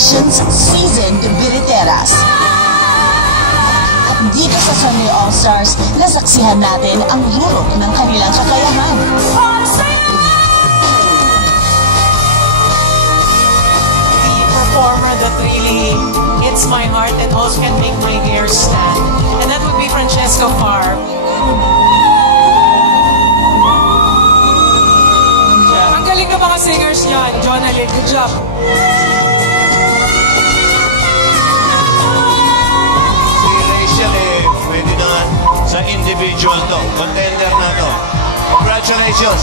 nation's seasoned biriteras. At dito sa Sunday All-Stars, nasaksihan natin ang yurok ng kanilang kakayahan. The performer that really hits my heart and also can make my hair stand. And that would be Francesco Farr. Ang galing ng mga singers niyan, Jonalyn. Good job. Pwede naman sa individual to. Contender na to. Congratulations!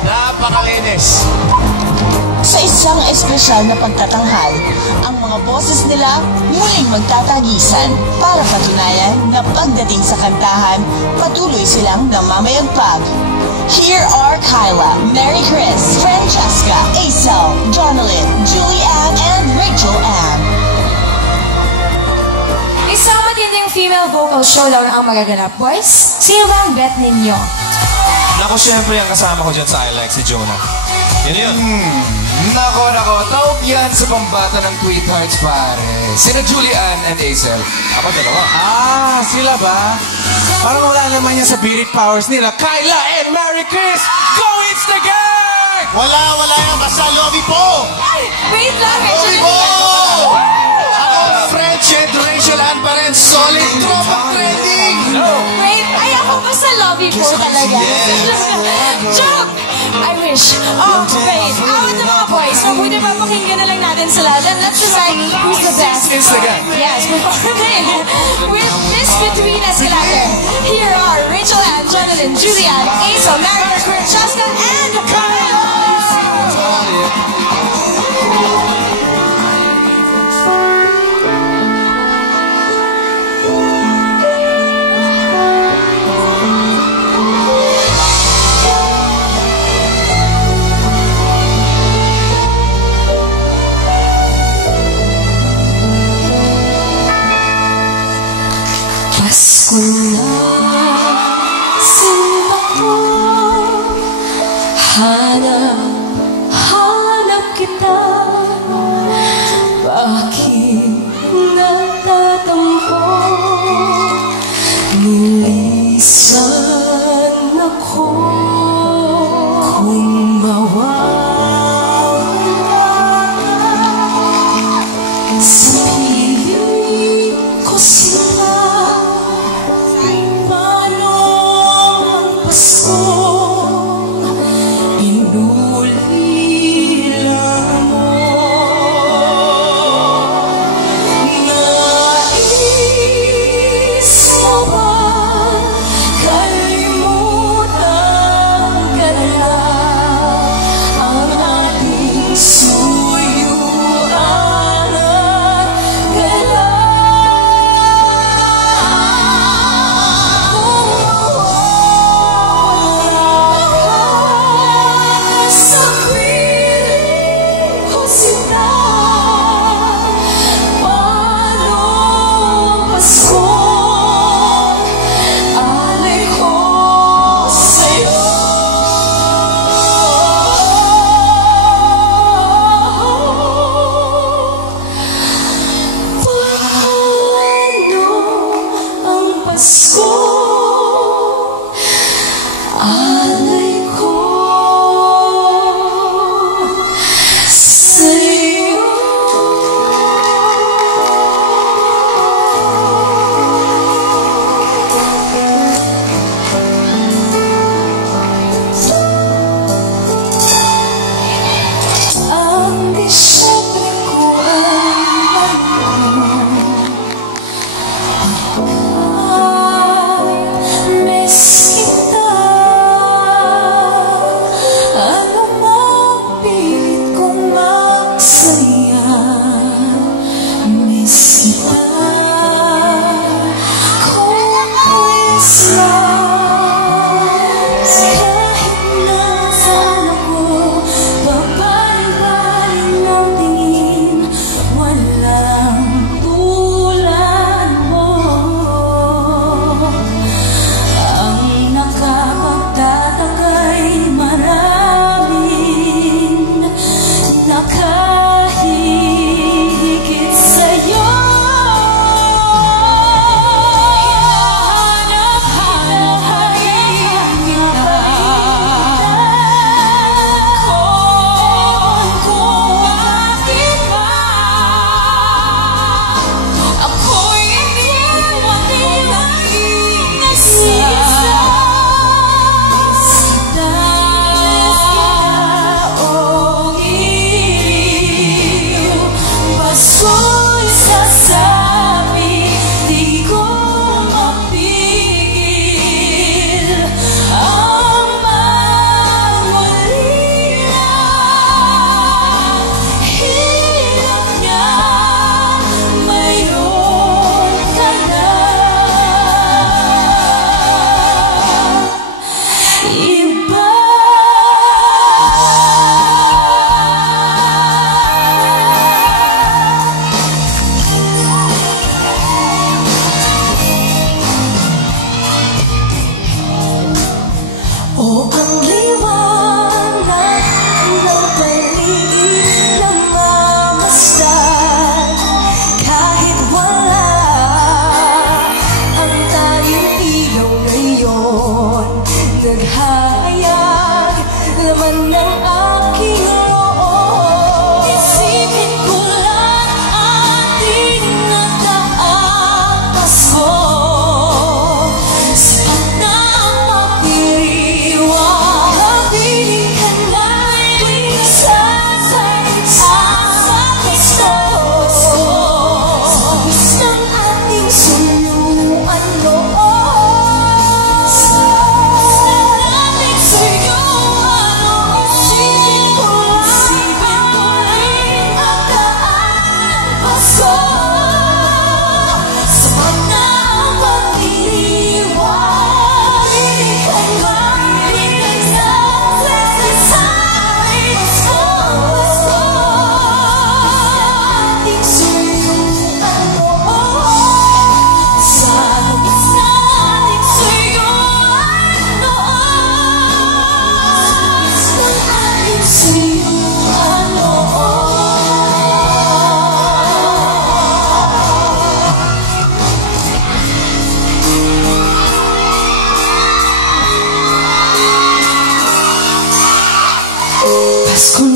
Napakalinis! Sa isang espesyal na pagtatanghal, ang mga boses nila muling magtatagisan para patunayan na pagdating sa kantahan, patuloy silang namamayagpag. Here are Kyla, Mary Chris, Francesca, Aisel, Jonalyn, Julianne, and Rachel Ann. Isang matinding female vocal showdown ang magaganap, boys. Sino ba ang bet ninyo? Nako, syempre ang kasama ko dyan sa I Like si Jonah. Yun yun. Nako, taop yan sa pambata ng Tweethearts, pare. Sina Julianne and Aisel. Ako dalawa. Sila ba? Parang wala naman yan sa spirit powers nila. Kyla and Mary Chris, go it's the gang! Wala yan. Basta lobby po! Wait lang, Lobby po! French and Rachel Ann pa rin. Solid tropa trending! Wait, ay ako pa sa lobby po talaga. Joke! I wish. Oh, wait. Awat ng mga boys. Mabuti papakinggan na lang natin sila. Then let's decide who's the best. It's the gang. Yes, performing with Miss Between Escalator. Here are Rachel Ann, Jonalyn, Julianne, Aisel, Mary, Francesca, and Kyla! Pasko na, simba ko,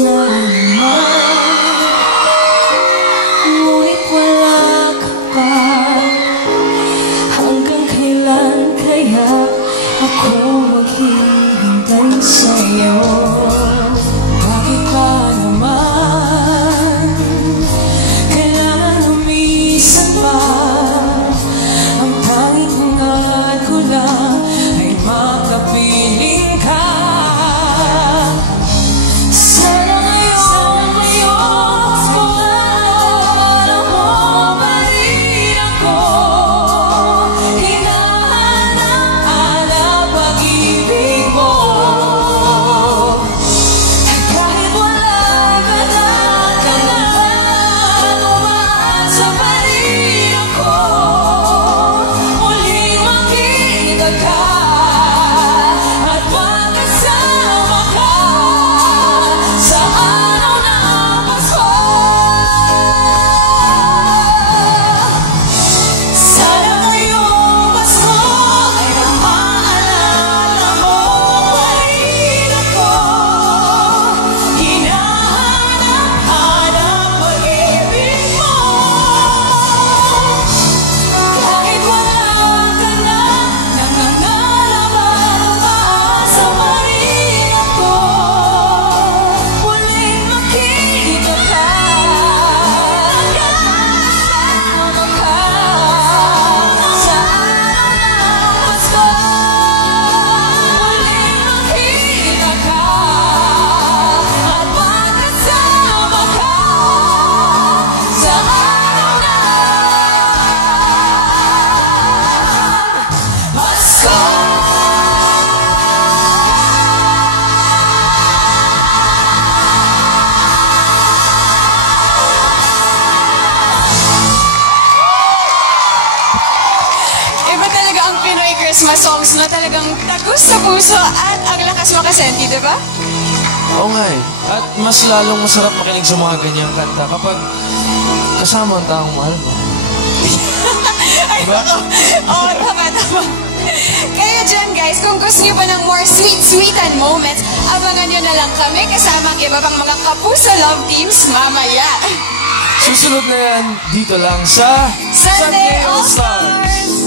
na naman, ngunit wala ka pa. Hanggang kailan kaya ako maghihintay sa'yo? Bakit ba naman kailangan umisan pa? Ang tanging hangad ko lang ay makapiling ka. Sana ngayon alam mo pa rin ako. Hinahanap pag-ibig mo. Kahit wala ka na, umaasa pa rin ako. Muling makita ka at magkasama ka sa araw ng Pasko. Sana ngayong Pasko ay maalala mo pa rin ako. Hinahanap pag-ibig mo. Kahit wala ka na, nangangarap at umaasa pa rin ako. Muling makita ka at magkasama ka sa araw ng Pasko. Muling makita ka at magkasama ka sa araw ng Pasko. Iba talaga ang Pinoy Christmas songs na talagang tagus sa puso at ang lakas makasenti, di ba? Oo nga eh. At mas lalong masarap makinig sa mga ganyang kanta kapag kasama ang taong mahal mo. Ay, nako. Oo, tama. Kaya dyan, guys, kung gusto nyo pa ng more sweet-sweetan moments, abangan nyo na lang kami kasama ang iba pang mga Kapuso Love Teams mamaya. Susunod na yan, dito lang sa Sunday All-Stars!